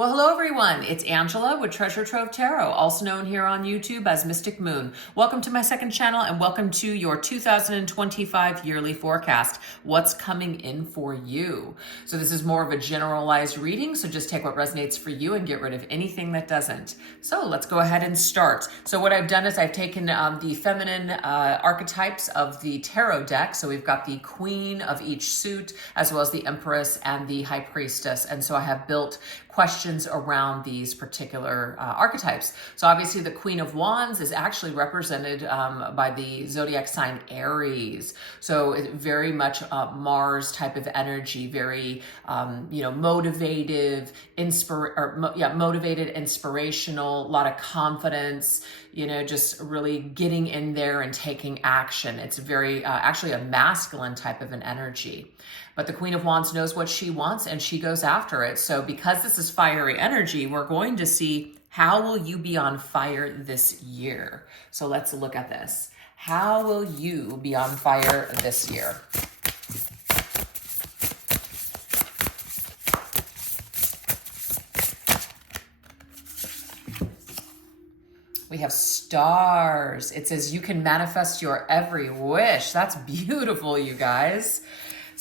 Well, hello everyone. It's Angela with Treasure Trove Tarot, also known here on YouTube as Mystic Moon. Welcome to my second channel and welcome to your 2025 yearly forecast. What's coming in for you? So this is more of a generalized reading, so just take what resonates for you and get rid of anything that doesn't. So let's go ahead and start. So what I've done is I've taken the feminine archetypes of the tarot deck. So we've got the Queen of each suit, as well as the Empress and the High Priestess. And so I have built questions around these particular archetypes. So obviously the Queen of Wands is actually represented by the zodiac sign Aries. So it very much Mars type of energy, very motivated, inspirational, a lot of confidence, just really getting in there and taking action. It's very actually a masculine type of an energy. But the Queen of Wands knows what she wants and she goes after it. So because this is fiery energy, we're going to see how will you be on fire this year. So let's look at this. How will you be on fire this year? We have stars. It says you can manifest your every wish. That's beautiful, you guys.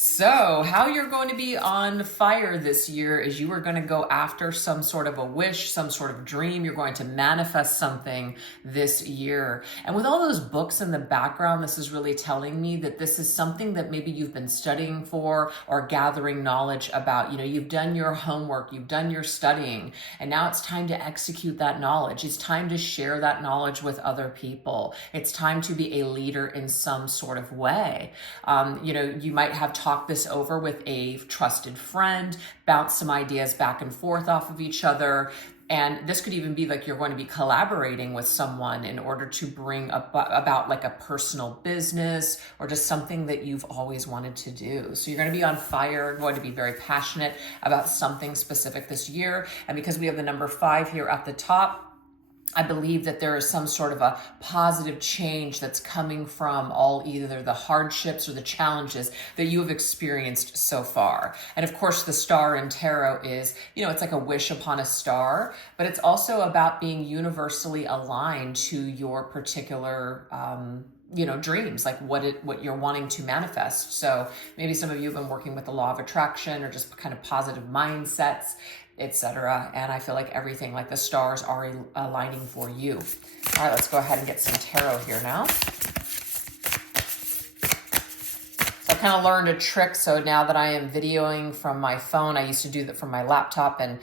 So how you're going to be on fire this year is you are going to go after some sort of a wish, some sort of dream. You're going to manifest something this year. And with all those books in the background, this is really telling me that this is something that maybe you've been studying for or gathering knowledge about. You've done your homework, you've done your studying, and now it's time to execute that knowledge. It's time to share that knowledge with other people. It's time to be a leader in some sort of way. You might have talked this over with a trusted friend, bounce some ideas back and forth off of each other. And this could even be like you're going to be collaborating with someone in order to bring about like a personal business or just something that you've always wanted to do. So you're going to be on fire, going to be very passionate about something specific this year. And because we have the number 5 here at the top, I believe that there is some sort of a positive change that's coming from either the hardships or the challenges that you have experienced so far. And of course, the star in tarot is, it's like a wish upon a star, but it's also about being universally aligned to your particular dreams, like what you're wanting to manifest. So maybe some of you have been working with the law of attraction or just kind of positive mindsets, etc. And I feel like everything, like the stars, are aligning for you. All right, let's go ahead and get some tarot here now. So I kind of learned a trick. So now that I am videoing from my phone, I used to do that from my laptop and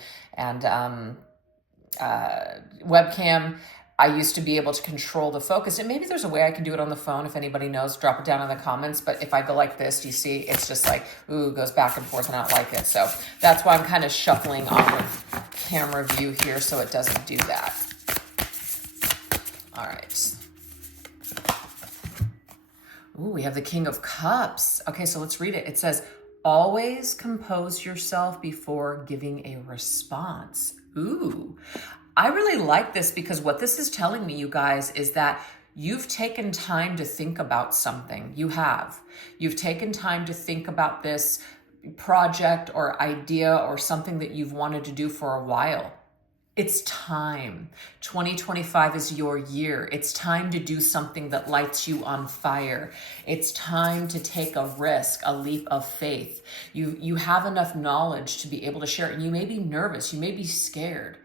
webcam. I used to be able to control the focus, and maybe there's a way I can do it on the phone. If anybody knows, drop it down in the comments. But if I go like this, you see, it's just like, ooh, goes back and forth, and I don't like it. So that's why I'm kind of shuffling off of camera view here so it doesn't do that. All right. Ooh, we have the King of Cups. Okay, so let's read it. It says, always compose yourself before giving a response. Ooh. I really like this because what this is telling me, you guys, is that you've taken time to think about something. You've taken time to think about this project or idea or something that you've wanted to do for a while. It's time. 2025 is your year. It's time to do something that lights you on fire. It's time to take a risk, a leap of faith. You have enough knowledge to be able to share it. And you may be nervous, you may be scared,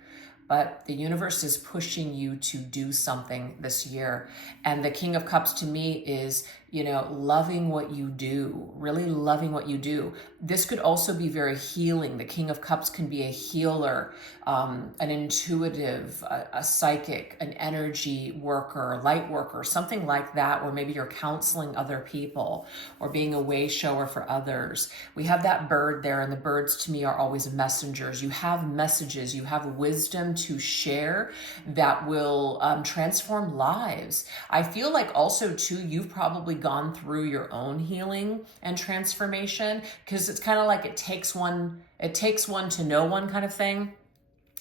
but the universe is pushing you to do something this year. And the King of Cups to me is, loving what you do, really loving what you do. This could also be very healing. The King of Cups can be a healer, an intuitive, a psychic, an energy worker, a light worker, something like that, where maybe you're counseling other people or being a way shower for others. We have that bird there, and the birds to me are always messengers. You have messages, you have wisdom to share that will transform lives. I feel like also too, you've probably gone through your own healing and transformation, because it's kind of like it takes one to know one kind of thing.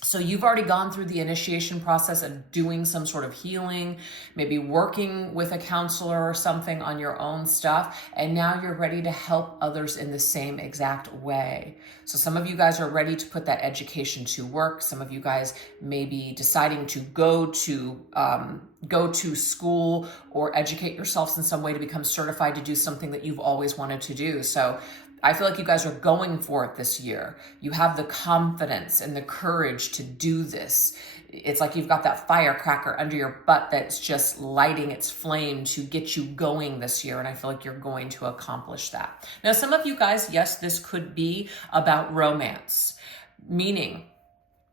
So you've already gone through the initiation process of doing some sort of healing, maybe working with a counselor or something on your own stuff, and now you're ready to help others in the same exact way. So some of you guys are ready to put that education to work. Some of you guys may be deciding to go to school or educate yourselves in some way to become certified to do something that you've always wanted to do. So I feel like you guys are going for it this year. You have the confidence and the courage to do this. It's like you've got that firecracker under your butt that's just lighting its flame to get you going this year. And I feel like you're going to accomplish that. Now, some of you guys, yes, this could be about romance, meaning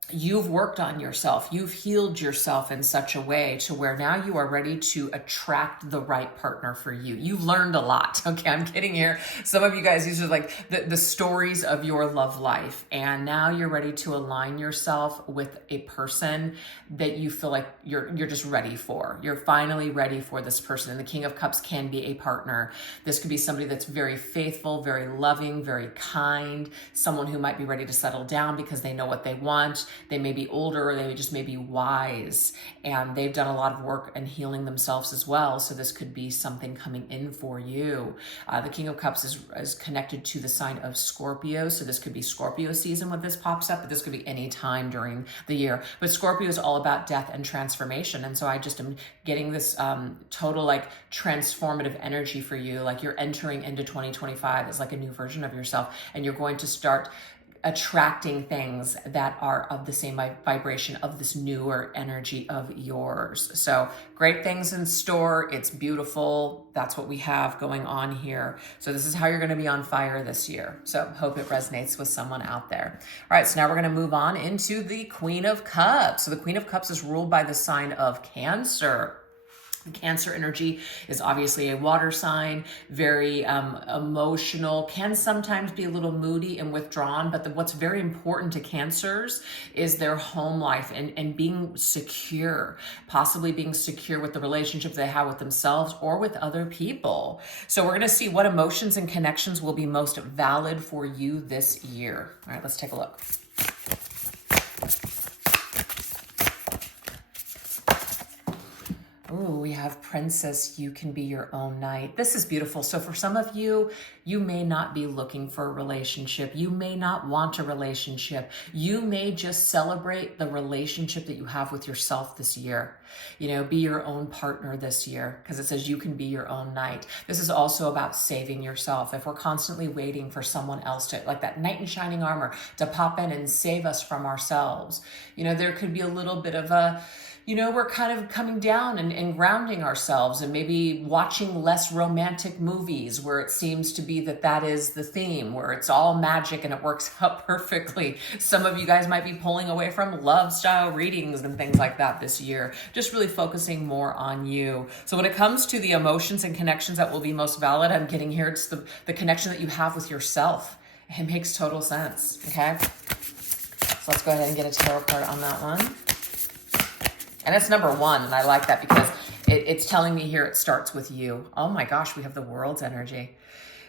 you've worked on yourself. You've healed yourself in such a way to where now you are ready to attract the right partner for you. You've learned a lot. Okay, I'm kidding here. Some of you guys, these are like the stories of your love life. And now you're ready to align yourself with a person that you feel like you're just ready for. You're finally ready for this person. And the King of Cups can be a partner. This could be somebody that's very faithful, very loving, very kind, someone who might be ready to settle down because they know what they want. They may be older, or they just may be wise, and they've done a lot of work and healing themselves as well. So this could be something coming in for you. The King of Cups is connected to the sign of Scorpio. So this could be Scorpio season when this pops up, but this could be any time during the year. But Scorpio is all about death and transformation. And so I just am getting this total like transformative energy for you. Like you're entering into 2025 as like a new version of yourself, and you're going to start attracting things that are of the same vibration of this newer energy of yours. So great things in store. It's beautiful. That's what we have going on here. So this is how you're going to be on fire this year. So hope it resonates with someone out there. All right, so now we're going to move on into the Queen of Cups. So the Queen of Cups is ruled by the sign of Cancer. Cancer energy is obviously a water sign, very emotional, can sometimes be a little moody and withdrawn, but what's very important to Cancers is their home life and being secure, possibly being secure with the relationship they have with themselves or with other people. So we're going to see what emotions and connections will be most valid for you this year. All right, let's take a look. Ooh, we have Princess, you can be your own knight. This is beautiful. So for some of you, you may not be looking for a relationship. You may not want a relationship. You may just celebrate the relationship that you have with yourself this year. You know, be your own partner this year, because it says you can be your own knight. This is also about saving yourself. If we're constantly waiting for someone else to, like that knight in shining armor, to pop in and save us from ourselves, you know, there could be a little bit of a, you know, we're kind of coming down and grounding ourselves and maybe watching less romantic movies where it seems to be that is the theme, where it's all magic and it works out perfectly. Some of you guys might be pulling away from love style readings and things like that this year, just really focusing more on you. So when it comes to the emotions and connections that will be most valid, I'm getting here, it's the connection that you have with yourself. It makes total sense, okay? So let's go ahead and get a tarot card on that one. And it's number one, and I like that because it's telling me here it starts with you. Oh my gosh, we have the World's energy.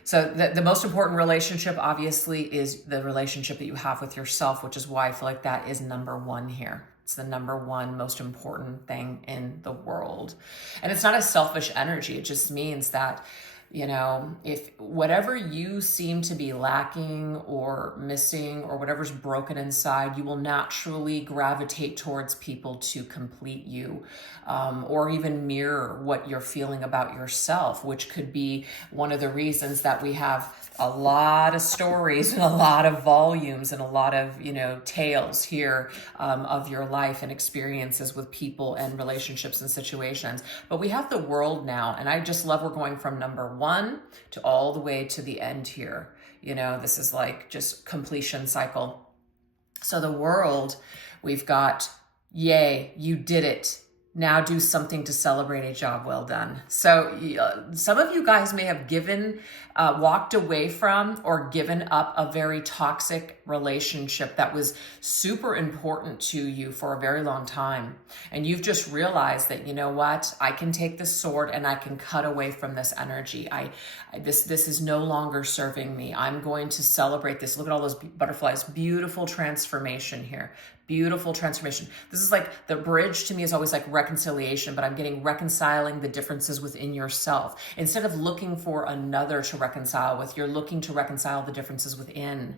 So the most important relationship, obviously, is the relationship that you have with yourself, which is why I feel like that is number one here. It's the number one most important thing in the world. And it's not a selfish energy. It just means that, you know, if whatever you seem to be lacking or missing or whatever's broken inside, you will naturally gravitate towards people to complete you, or even mirror what you're feeling about yourself, which could be one of the reasons that we have a lot of stories and a lot of volumes and a lot of, you know, tales here of your life and experiences with people and relationships and situations. But we have the World now, and I just love we're going from number one to all the way to the end here. You know, this is like just completion cycle. So the World, we've got, yay, you did it. Now do something to celebrate a job well done. So some of you guys may have walked away from or given up a very toxic relationship that was super important to you for a very long time. And you've just realized that, you know what, I can take this sword and I can cut away from this energy. This is no longer serving me. I'm going to celebrate this. Look at all those butterflies. Beautiful transformation here. Beautiful transformation. This is like the bridge to me is always like reconciliation, but I'm getting reconciling the differences within yourself. Instead of looking for another to reconcile with, you're looking to reconcile the differences within.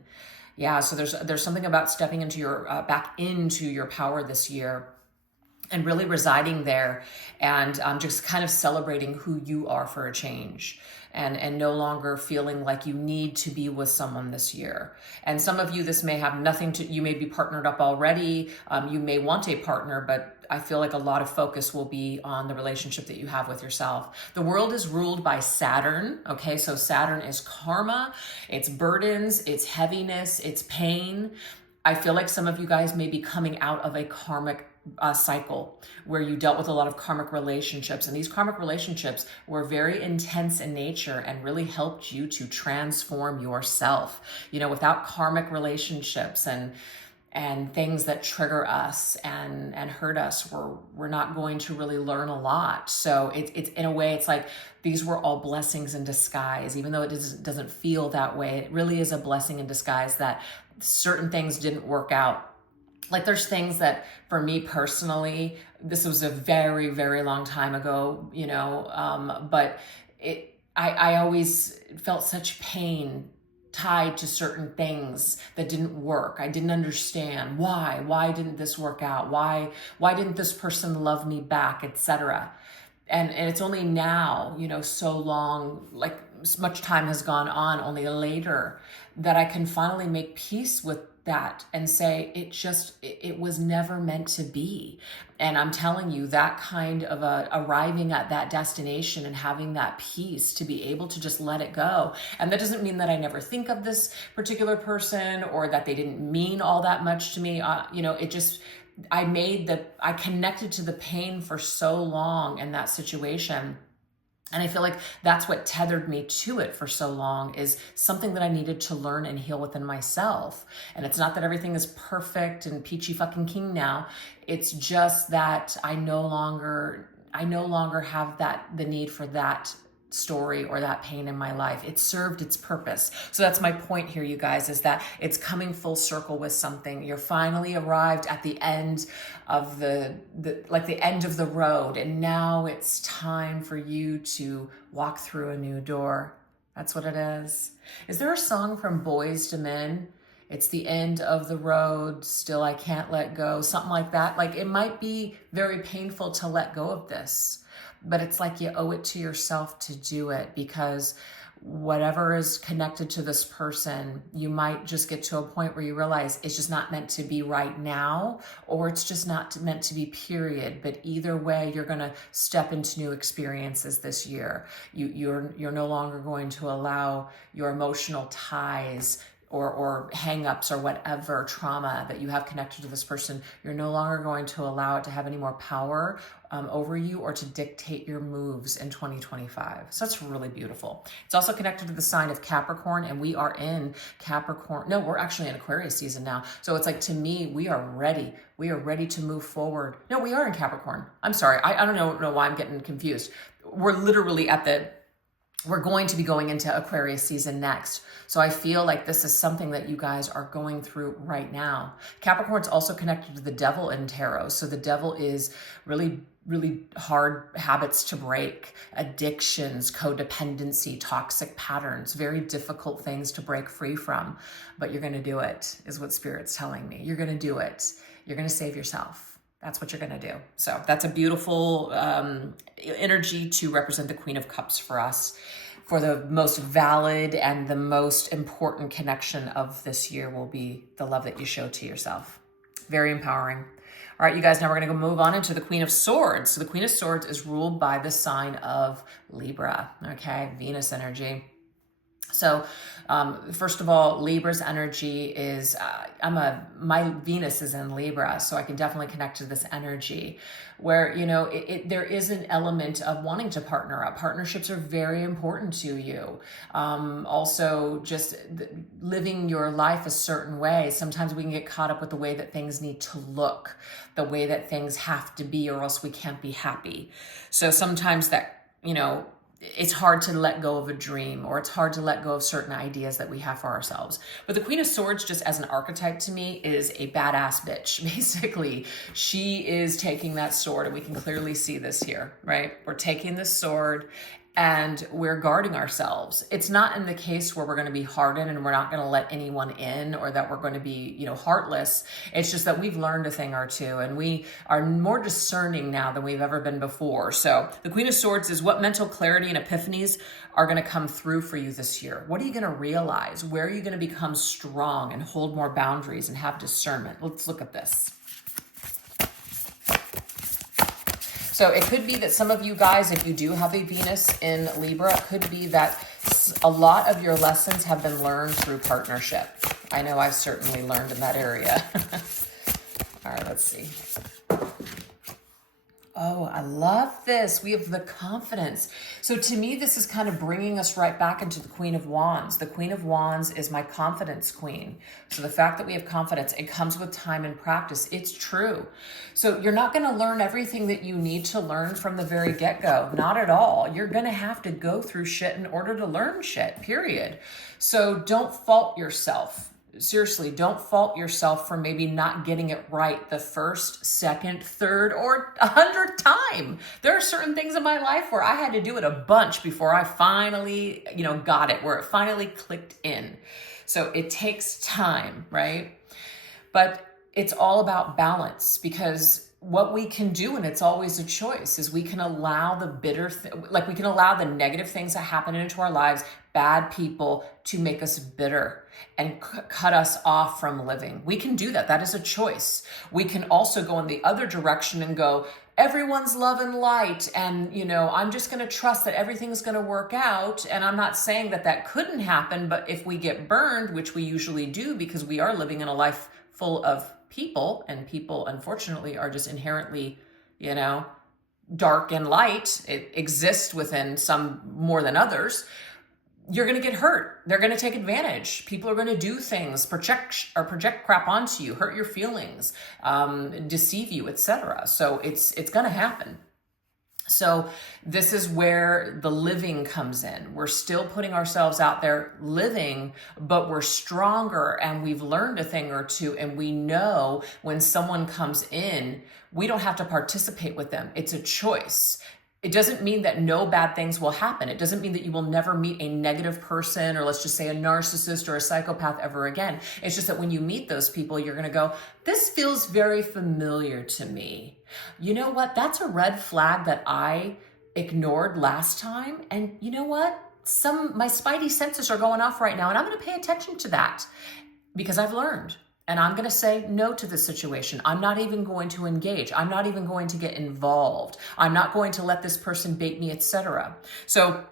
Yeah, so there's something about stepping into your back into your power this year and really residing there, and just kind of celebrating who you are for a change, and no longer feeling like you need to be with someone this year. And some of you, this may have nothing to, you may be partnered up already, you may want a partner, but I feel like a lot of focus will be on the relationship that you have with yourself. The world is ruled by Saturn, okay? So Saturn is karma, it's burdens, it's heaviness, it's pain. I feel like some of you guys may be coming out of a karmic cycle where you dealt with a lot of karmic relationships, and these karmic relationships were very intense in nature and really helped you to transform yourself. You know, without karmic relationships and things that trigger us and hurt us, we're not going to really learn a lot. So it's in a way, it's like these were all blessings in disguise, even though it doesn't feel that way. It really is a blessing in disguise that certain things didn't work out. Like there's things that for me personally, this was a very, very long time ago, you know, but I always felt such pain tied to certain things that didn't work. I didn't understand why didn't this work out? Why didn't this person love me back, etc. And it's only now, you know, so long, like much time has gone on, only later that I can finally make peace with that and say it was never meant to be. And I'm telling you, that kind of arriving at that destination and having that peace to be able to just let it go. And that doesn't mean that I never think of this particular person or that they didn't mean all that much to me. You know, it just, I connected to the pain for so long in that situation. And I feel like that's what tethered me to it for so long, is something that I needed to learn and heal within myself. And it's not that everything is perfect and peachy fucking king now. It's just that I no longer have the need for that story or that pain in my life. It served its purpose. So that's my point here, you guys, is that it's coming full circle with something. You're finally arrived at the end of the end of the road, and now it's time for you to walk through a new door. That's what it is. Is there a song from Boyz II Men? It's the end of the road, still I can't let go, something like that. Like, it might be very painful to let go of this, but it's like you owe it to yourself to do it, because whatever is connected to this person, you might just get to a point where you realize it's just not meant to be right now, or it's just not meant to be, period. But either way, you're going to step into new experiences this year. You're no longer going to allow your emotional ties or hang-ups or whatever trauma that you have connected to this person, you're no longer going to allow it to have any more power over you or to dictate your moves in 2025. So that's really beautiful. It's also connected to the sign of Capricorn, and we are in Capricorn. No, we're actually in Aquarius season now. So it's like, to me, we are ready. We are ready to move forward. No, we are in Capricorn. I'm sorry. I don't know why I'm getting confused. We're literally we're going to be going into Aquarius season next. So I feel like this is something that you guys are going through right now. Capricorn's also connected to the devil in tarot. So the devil is really, really hard habits to break, addictions, codependency, toxic patterns, very difficult things to break free from. But you're going to do it, is what Spirit's telling me. You're going to do it. You're going to save yourself. That's what you're going to do. So that's a beautiful energy to represent the Queen of Cups for us. For the most valid and the most important connection of this year will be the love that you show to yourself. Very empowering. All right, you guys, now we're going to go move on into the Queen of Swords. So the Queen of Swords is ruled by the sign of Libra, okay? Venus energy. So first of all, Libra's energy is, my Venus is in Libra, so I can definitely connect to this energy where, you know, there is an element of wanting to partner up. Partnerships are very important to you. Also, just living your life a certain way. Sometimes we can get caught up with the way that things need to look, the way that things have to be, or else we can't be happy. So sometimes that, you know, it's hard to let go of a dream, or it's hard to let go of certain ideas that we have for ourselves. But the Queen of Swords, just as an archetype to me, is a badass bitch. Basically, she is taking that sword, and we can clearly see this here, right? We're taking this sword and we're guarding ourselves. It's not in the case where we're going to be hardened and we're not going to let anyone in, or that we're going to be, you know, heartless. It's just that we've learned a thing or two, and we are more discerning now than we've ever been before. So the Queen of Swords is what mental clarity and epiphanies are going to come through for you this year. What are you going to realize? Where are you going to become strong and hold more boundaries and have discernment? Let's look at this. So it could be that some of you guys, if you do have a Venus in Libra, it could be that a lot of your lessons have been learned through partnership. I know I've certainly learned in that area. All right, let's see. Oh, I love this. We have the confidence. So to me, this is kind of bringing us right back into the Queen of Wands. The Queen of Wands is my confidence queen. So the fact that we have confidence, it comes with time and practice. It's true. So you're not going to learn everything that you need to learn from the very get-go. Not at all. You're going to have to go through shit in order to learn shit, period. So don't fault yourself. Seriously, don't fault yourself for maybe not getting it right the first, second, third, or 100th time. There are certain things in my life where I had to do it a bunch before I finally, you know, got it, where it finally clicked in. So it takes time, right? But it's all about balance, because what we can do, and it's always a choice, is we can allow the we can allow the negative things that happen into our lives, bad people, to make us bitter and cut us off from living. We can do that. That is a choice. We can also go in the other direction and go, everyone's love and light, and, you know, I'm just going to trust that everything's going to work out. And I'm not saying that that couldn't happen, but if we get burned, which we usually do because we are living in a life full of people, and people unfortunately are just inherently, you know, dark and light. It exists within some more than others. You're going to get hurt. They're going to take advantage. People are going to do things, project crap onto you, hurt your feelings, deceive you, etc. So it's going to happen. So this is where the living comes in. We're still putting ourselves out there living, but we're stronger, and we've learned a thing or two, and we know when someone comes in, we don't have to participate with them. It's a choice. It doesn't mean that no bad things will happen. It doesn't mean that you will never meet a negative person, or let's just say a narcissist or a psychopath ever again. It's just that when you meet those people, you're going to go, this feels very familiar to me. You know what? That's a red flag that I ignored last time. And you know what? My spidey senses are going off right now, and I'm going to pay attention to that because I've learned. And I'm going to say no to this situation. I'm not even going to engage. I'm not even going to get involved. I'm not going to let this person bait me, etc. So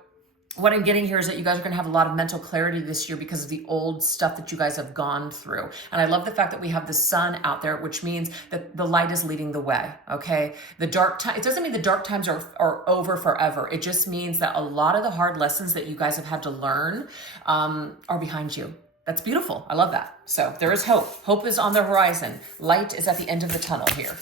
what I'm getting here is that you guys are going to have a lot of mental clarity this year because of the old stuff that you guys have gone through. And I love the fact that we have the sun out there, which means that the light is leading the way, okay? The dark time, it doesn't mean the dark times are over forever. It just means that a lot of the hard lessons that you guys have had to learn are behind you. That's beautiful. I love that. So there is hope. Hope is on the horizon. Light is at the end of the tunnel here.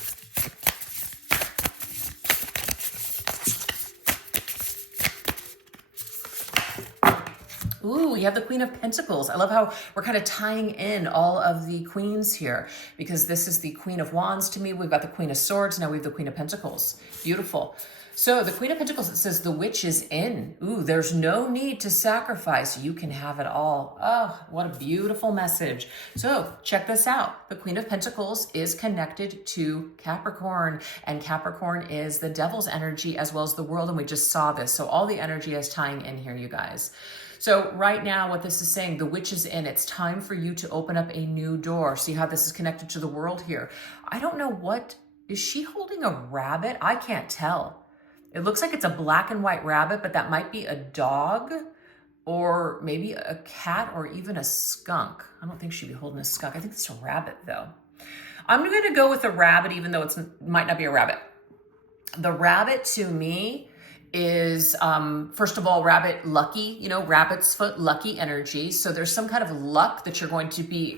Ooh, we have the Queen of Pentacles. I love how we're kind of tying in all of the queens here, because this is the Queen of Wands to me. We've got the Queen of Swords. Now we have the Queen of Pentacles. Beautiful. So the Queen of Pentacles, it says the witch is in. Ooh, there's no need to sacrifice. You can have it all. Oh, what a beautiful message. So check this out. The Queen of Pentacles is connected to Capricorn, and Capricorn is the devil's energy as well as the world. And we just saw this. So all the energy is tying in here, you guys. So right now, what this is saying, the witch is in. It's time for you to open up a new door. See how this is connected to the world here. I don't know what, is she holding a rabbit? I can't tell. It looks like it's a black and white rabbit, but that might be a dog or maybe a cat or even a skunk. I don't think she'd be holding a skunk. I think it's a rabbit though. I'm going to go with a rabbit, even though it might not be a rabbit. The rabbit to me is, first of all, rabbit lucky, you know, rabbit's foot, lucky energy. So there's some kind of luck that you're going to be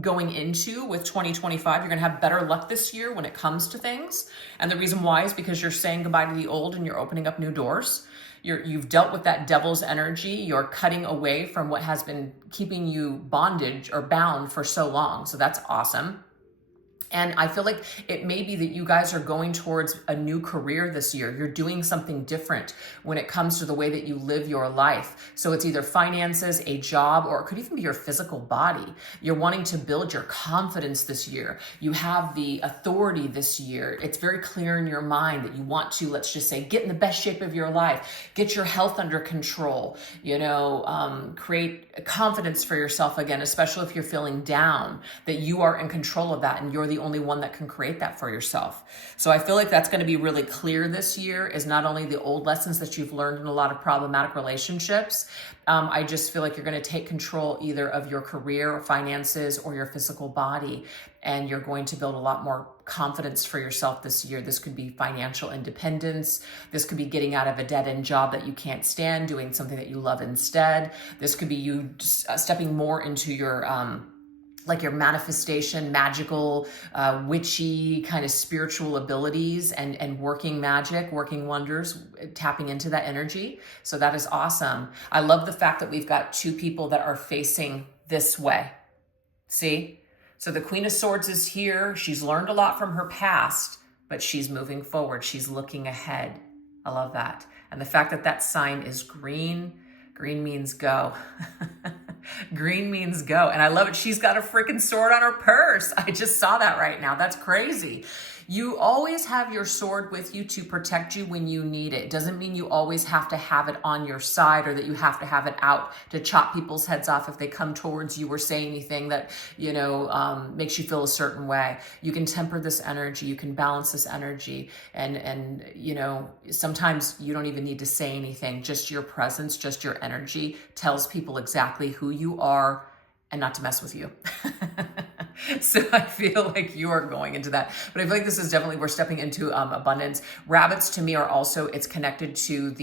going into with 2025. You're going to have better luck this year when it comes to things. And the reason why is because you're saying goodbye to the old and you're opening up new doors. You've dealt with that devil's energy. You're cutting away from what has been keeping you bondage or bound for so long. So that's awesome. And I feel like it may be that you guys are going towards a new career this year. You're doing something different when it comes to the way that you live your life. So it's either finances, a job, or it could even be your physical body. You're wanting to build your confidence this year. You have the authority this year. It's very clear in your mind that you want to, let's just say, get in the best shape of your life, get your health under control, create confidence for yourself again, especially if you're feeling down, that you are in control of that and you're the only one that can create that for yourself. So I feel like that's going to be really clear this year, is not only the old lessons that you've learned in a lot of problematic relationships. I just feel like you're going to take control either of your career, finances, or your physical body. And you're going to build a lot more confidence for yourself this year. This could be financial independence. This could be getting out of a dead-end job that you can't stand, doing something that you love instead. This could be you stepping more into your your manifestation, magical, witchy kind of spiritual abilities and working magic, working wonders, tapping into that energy. So that is awesome. I love the fact that we've got two people that are facing this way. See? So the Queen of Swords is here. She's learned a lot from her past, but she's moving forward. She's looking ahead. I love that. And the fact that that sign is green, green means go. Green means go. And I love it. She's got a freaking sword on her purse. I just saw that right now. That's crazy. You always have your sword with you to protect you when you need it. Doesn't mean you always have to have it on your side, or that you have to have it out to chop people's heads off if they come towards you or say anything that, makes you feel a certain way. You can temper this energy. You can balance this energy. And sometimes you don't even need to say anything. Just your presence, just your energy tells people exactly who you are and not to mess with you. So I feel like you are going into that. But I feel like this is definitely, we're stepping into abundance. Rabbits to me are also, it's connected to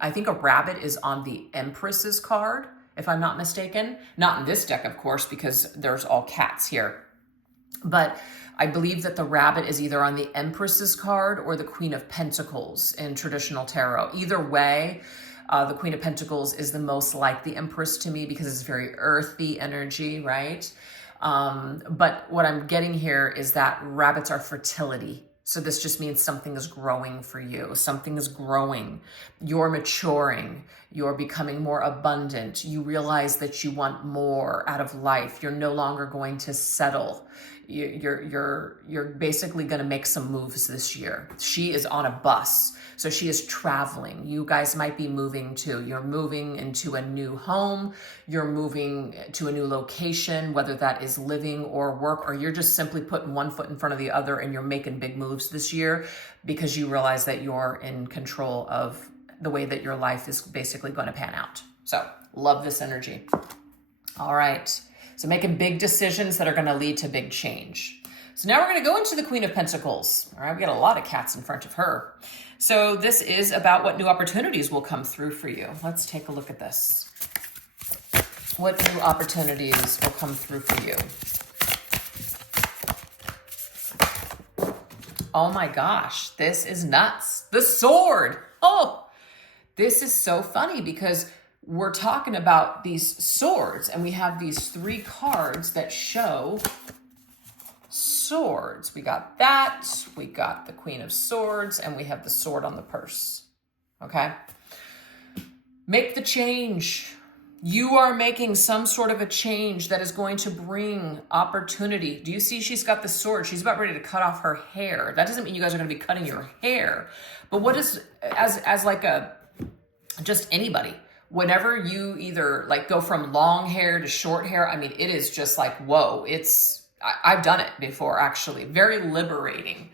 I think a rabbit is on the Empress's card, if I'm not mistaken. Not in this deck, of course, because there's all cats here. But I believe that the rabbit is either on the Empress's card or the Queen of Pentacles in traditional tarot. Either way, the Queen of Pentacles is the most like the Empress to me because it's very earthy energy, right? But what I'm getting here is that rabbits are fertility. So this just means something is growing for you. Something is growing. You're maturing. You're becoming more abundant. You realize that you want more out of life. You're no longer going to settle. You're basically going to make some moves this year. She is on a bus. So she is traveling. You guys might be moving too. You're moving into a new home. You're moving to a new location, whether that is living or work, or you're just simply putting one foot in front of the other and you're making big moves this year because you realize that you're in control of the way that your life is basically going to pan out. So love this energy. All right. So making big decisions that are going to lead to big change. So now we're going to go into the Queen of Pentacles. All right. We got a lot of cats in front of her. So this is about what new opportunities will come through for you. Let's take a look at this. What new opportunities will come through for you? Oh my gosh, this is nuts. The sword. Oh, this is so funny because we're talking about these swords and we have these three cards that show swords. We got that, we got the Queen of Swords, and we have the sword on the purse. Okay? Make the change. You are making some sort of a change that is going to bring opportunity. Do you see she's got the sword? She's about ready to cut off her hair. That doesn't mean you guys are going to be cutting your hair. But what is, as like just anybody, whenever you either like go from long hair to short hair, I mean, it is just like, whoa, I've done it before, actually. Very liberating.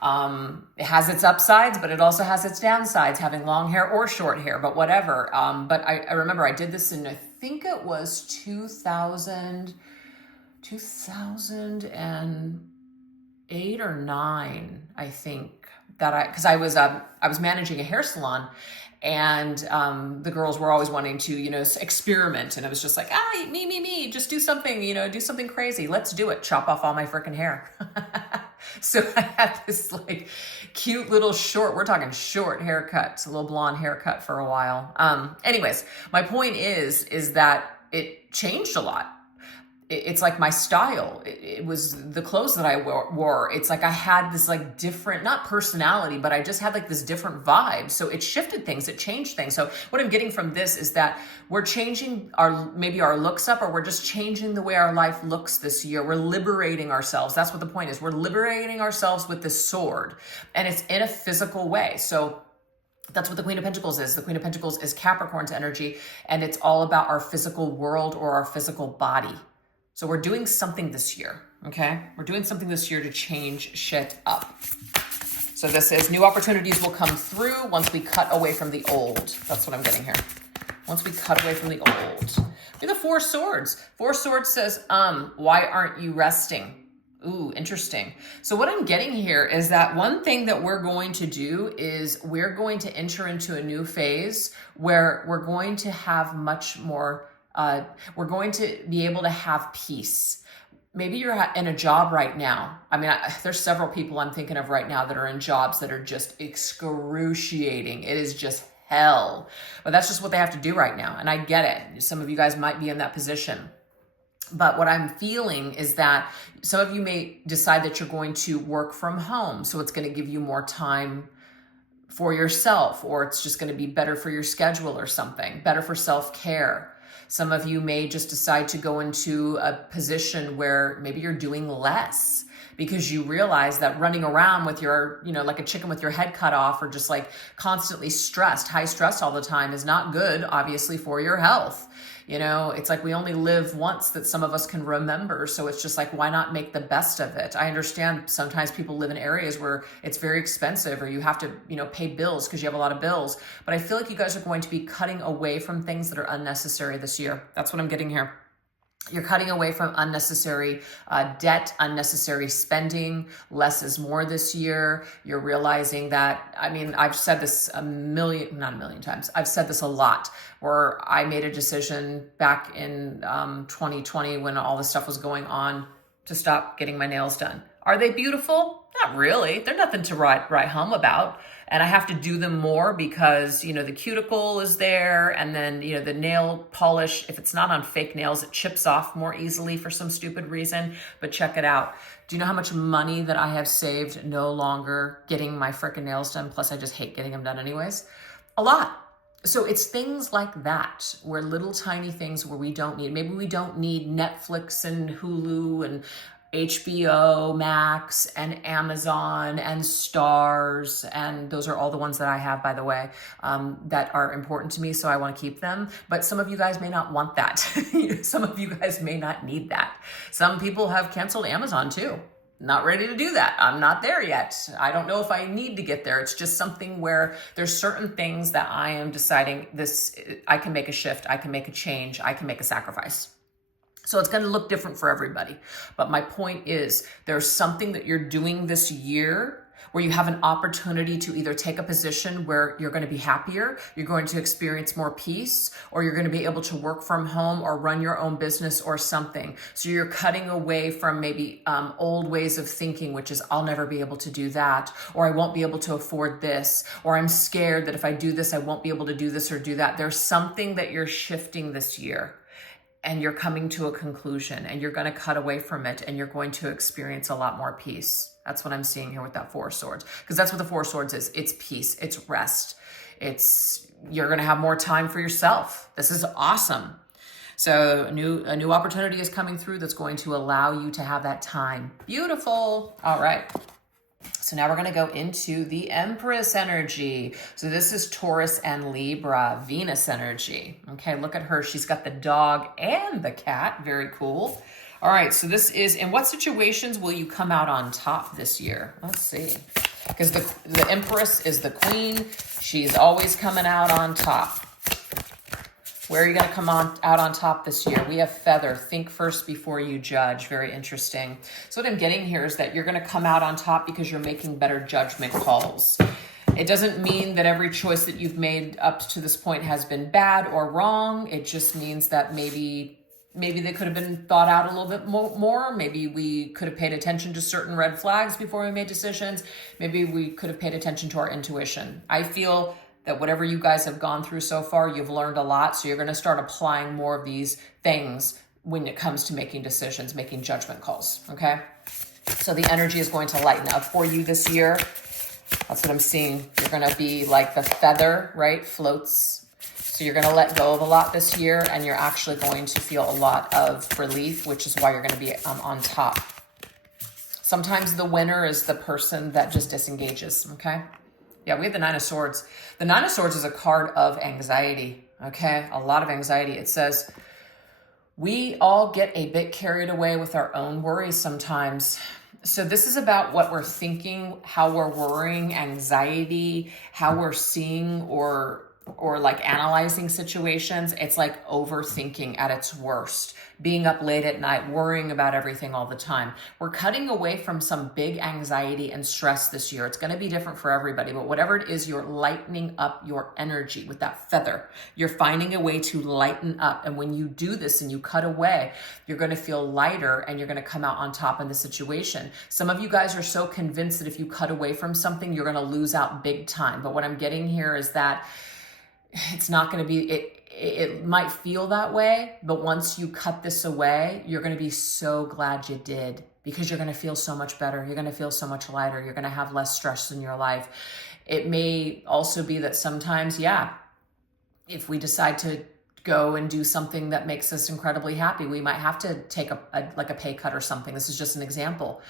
It has its upsides, but it also has its downsides, having long hair or short hair, but whatever. But I remember I did this in, I think it was 2008 or 9, I think, because I was managing a hair salon. And the girls were always wanting to, experiment. And it was just like, me, just do something, do something crazy. Let's do it. Chop off all my freaking hair. So I had this like cute little short, we're talking short haircut, a little blonde haircut for a while. Anyways, my point is that it changed a lot. It's like my style. It was the clothes that I wore. It's like I had this like different, not personality, but I just had like this different vibe. So it shifted things, it changed things. So what I'm getting from this is that we're changing maybe our looks up, or we're just changing the way our life looks this year. We're liberating ourselves. That's what the point is. We're liberating ourselves with this sword, and it's in a physical way. So that's what the Queen of Pentacles is. The Queen of Pentacles is Capricorn's energy, and it's all about our physical world or our physical body. So we're doing something this year, okay? We're doing something this year to change shit up. So this is new opportunities will come through once we cut away from the old. That's what I'm getting here. Once we cut away from the old. Look at the Four Swords. Four Swords says, why aren't you resting? Ooh, interesting. So what I'm getting here is that one thing that we're going to do is we're going to enter into a new phase where we're going to have much more we're going to be able to have peace. Maybe you're in a job right now. I mean, there's several people I'm thinking of right now that are in jobs that are just excruciating. It is just hell. But that's just what they have to do right now. And I get it. Some of you guys might be in that position. But what I'm feeling is that some of you may decide that you're going to work from home. So it's going to give you more time for yourself, or it's just going to be better for your schedule or something, better for self-care. Some of you may just decide to go into a position where maybe you're doing less because you realize that running around with your, like a chicken with your head cut off, or just like constantly stressed, high stress all the time is not good, obviously, for your health. It's like we only live once that some of us can remember. So it's just like, why not make the best of it? I understand sometimes people live in areas where it's very expensive, or you have to, pay bills because you have a lot of bills. But I feel like you guys are going to be cutting away from things that are unnecessary this year. That's what I'm getting here. You're cutting away from unnecessary debt, unnecessary spending. Less is more this year. You're realizing that, I've said this not a million times. I've said this a lot, where I made a decision back in 2020 when all this stuff was going on to stop getting my nails done. Are they beautiful? Not really. They're nothing to write home about. And I have to do them more because, the cuticle is there. And then, the nail polish, if it's not on fake nails, it chips off more easily for some stupid reason. But check it out. Do you know how much money that I have saved no longer getting my frickin' nails done? Plus, I just hate getting them done anyways. A lot. So it's things like that, where little tiny things where we don't need, maybe we don't need Netflix and Hulu and HBO Max and Amazon and Stars, and those are all the ones that I have, by the way, that are important to me, so I want to keep them. But some of you guys may not want that. Some of you guys may not need that. Some people have canceled Amazon too. Not ready to do that. I'm not there yet. I don't know if I need to get there. It's just something where there's certain things that I am deciding I can make a shift, I can make a change, I can make a sacrifice. So it's going to look different for everybody. But my point is, there's something that you're doing this year where you have an opportunity to either take a position where you're going to be happier, you're going to experience more peace, or you're going to be able to work from home or run your own business or something. So you're cutting away from maybe old ways of thinking, which is, I'll never be able to do that, or I won't be able to afford this, or I'm scared that if I do this, I won't be able to do this or do that. There's something that you're shifting this year. And you're coming to a conclusion, and you're going to cut away from it, and you're going to experience a lot more peace. That's what I'm seeing here with that Four Swords, because that's what the Four Swords is. It's peace. It's rest. You're going to have more time for yourself. This is awesome. So a new opportunity is coming through that's going to allow you to have that time. Beautiful. All right. So now we're going to go into the Empress energy. So this is Taurus and Libra, Venus energy. Okay, look at her. She's got the dog and the cat. Very cool. All right, so this is, in what situations will you come out on top this year? Let's see. Because the Empress is the queen. She's always coming out on top. Where are you going to come out on top this year? We have feather. Think first before you judge. Very interesting. So what I'm getting here is that you're going to come out on top because you're making better judgment calls. It doesn't mean that every choice that you've made up to this point has been bad or wrong. It just means that maybe maybe they could have been thought out a little bit more. Maybe we could have paid attention to certain red flags before we made decisions. Maybe we could have paid attention to our intuition. I feel that whatever you guys have gone through so far, you've learned a lot. So you're going to start applying more of these things when it comes to making decisions, making judgment calls. Okay. So the energy is going to lighten up for you this year. That's what I'm seeing. You're going to be like the feather, right? Floats. So you're going to let go of a lot this year, and you're actually going to feel a lot of relief, which is why you're going to be on top. Sometimes the winner is the person that just disengages. Okay. Yeah, we have the Nine of Swords. The Nine of Swords is a card of anxiety, okay? A lot of anxiety. It says, we all get a bit carried away with our own worries sometimes. So this is about what we're thinking, how we're worrying, anxiety, how we're seeing or like analyzing situations. It's like overthinking at its worst. Being up late at night, worrying about everything all the time. We're cutting away from some big anxiety and stress this year. It's going to be different for everybody, but whatever it is, you're lightening up your energy with that feather. You're finding a way to lighten up. And when you do this and you cut away, you're going to feel lighter and you're going to come out on top in the situation. Some of you guys are so convinced that if you cut away from something, you're going to lose out big time. But what I'm getting here is that it's not going to be, it might feel that way, but once you cut this away, you're going to be so glad you did, because you're going to feel so much better. You're going to feel so much lighter. You're going to have less stress in your life. It may also be that sometimes, yeah, if we decide to go and do something that makes us incredibly happy, we might have to take a pay cut or something. This is just an example,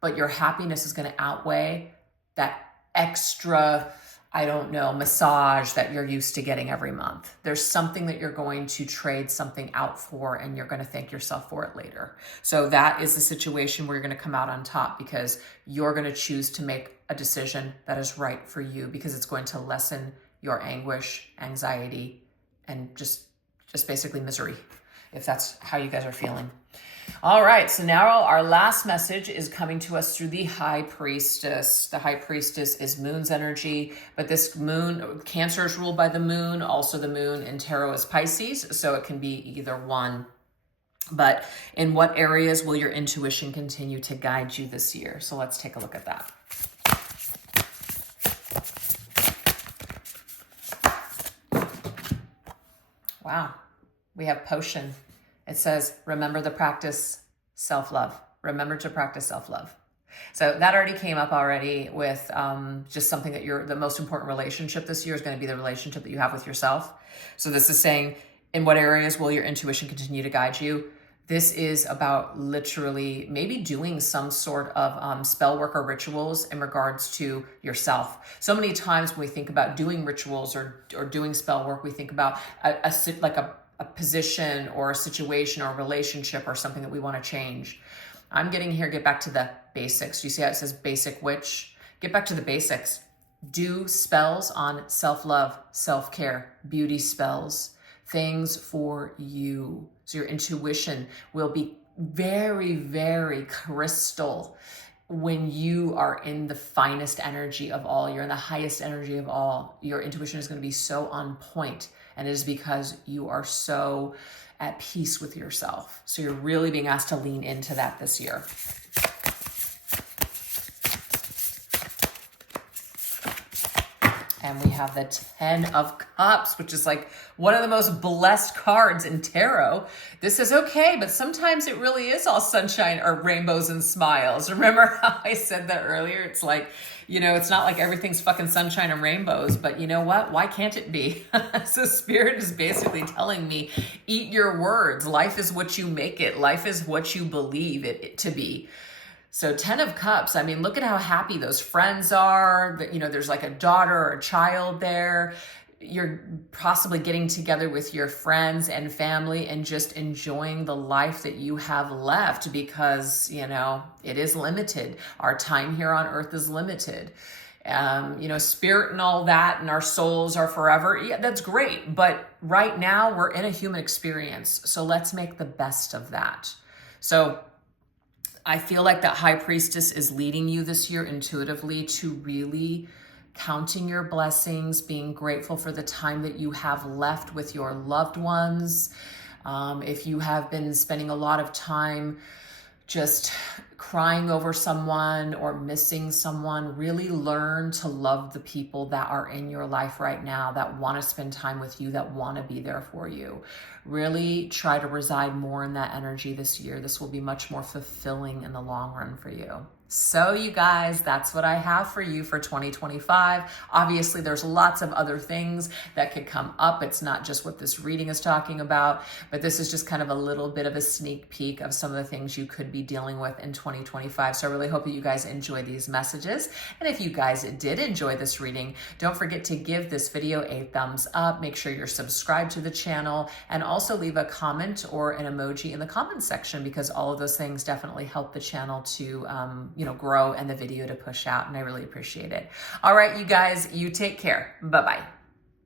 but your happiness is going to outweigh that extra, I don't know, massage that you're used to getting every month. There's something that you're going to trade something out for, and you're going to thank yourself for it later. So that is the situation where you're going to come out on top, because you're going to choose to make a decision that is right for you, because it's going to lessen your anguish, anxiety, and just basically misery, if that's how you guys are feeling. All right, so now our last message is coming to us through the High Priestess. The High Priestess is Moon's energy, but this moon, Cancer is ruled by the moon. Also the moon in tarot is Pisces, so it can be either one. But in what areas will your intuition continue to guide you this year? So let's take a look at that. Wow, we have Potion. It says, remember to practice self-love. Remember to practice self-love. So that already came up already with just something that the most important relationship this year is going to be the relationship that you have with yourself. So this is saying, in what areas will your intuition continue to guide you? This is about literally maybe doing some sort of spell work or rituals in regards to yourself. So many times when we think about doing rituals or doing spell work, we think about a position or a situation or a relationship or something that we want to change. I'm getting here, get back to the basics. You see how it says basic witch? Get back to the basics. Do spells on self-love, self-care, beauty spells, things for you. So your intuition will be very, very crystal when you are in the finest energy of all. You're in the highest energy of all. Your intuition is going to be so on point. And it is because you are so at peace with yourself. So you're really being asked to lean into that this year. And we have the 10 of Cups, which is like one of the most blessed cards in tarot. This is okay, but sometimes it really is all sunshine or rainbows and smiles. Remember how I said that earlier? It's like, you know, it's not like everything's fucking sunshine and rainbows, but you know what? Why can't it be? So Spirit is basically telling me, eat your words. Life is what you make it. Life is what you believe it to be. So 10 of Cups, I mean, look at how happy those friends are. You know, there's like a daughter or a child there. You're possibly getting together with your friends and family and just enjoying the life that you have left, because, you know, it is limited. Our time here on earth is limited. You know, spirit and all that and our souls are forever. Yeah, that's great. But right now we're in a human experience. So let's make the best of that. So I feel like that High Priestess is leading you this year intuitively to really counting your blessings, being grateful for the time that you have left with your loved ones, If you have been spending a lot of time just crying over someone or missing someone, really learn to love the people that are in your life right now, that want to spend time with you, that want to be there for you. Really try to reside more in that energy this year. This will be much more fulfilling in the long run for you. So you guys, that's what I have for you for 2025. Obviously, there's lots of other things that could come up. It's not just what this reading is talking about, but this is just kind of a little bit of a sneak peek of some of the things you could be dealing with in 2025. So I really hope that you guys enjoy these messages. And if you guys did enjoy this reading, don't forget to give this video a thumbs up. Make sure you're subscribed to the channel, and also leave a comment or an emoji in the comment section, because all of those things definitely help the channel to grow and the video to push out, and I really appreciate it. All right, you guys, you take care. Bye-bye.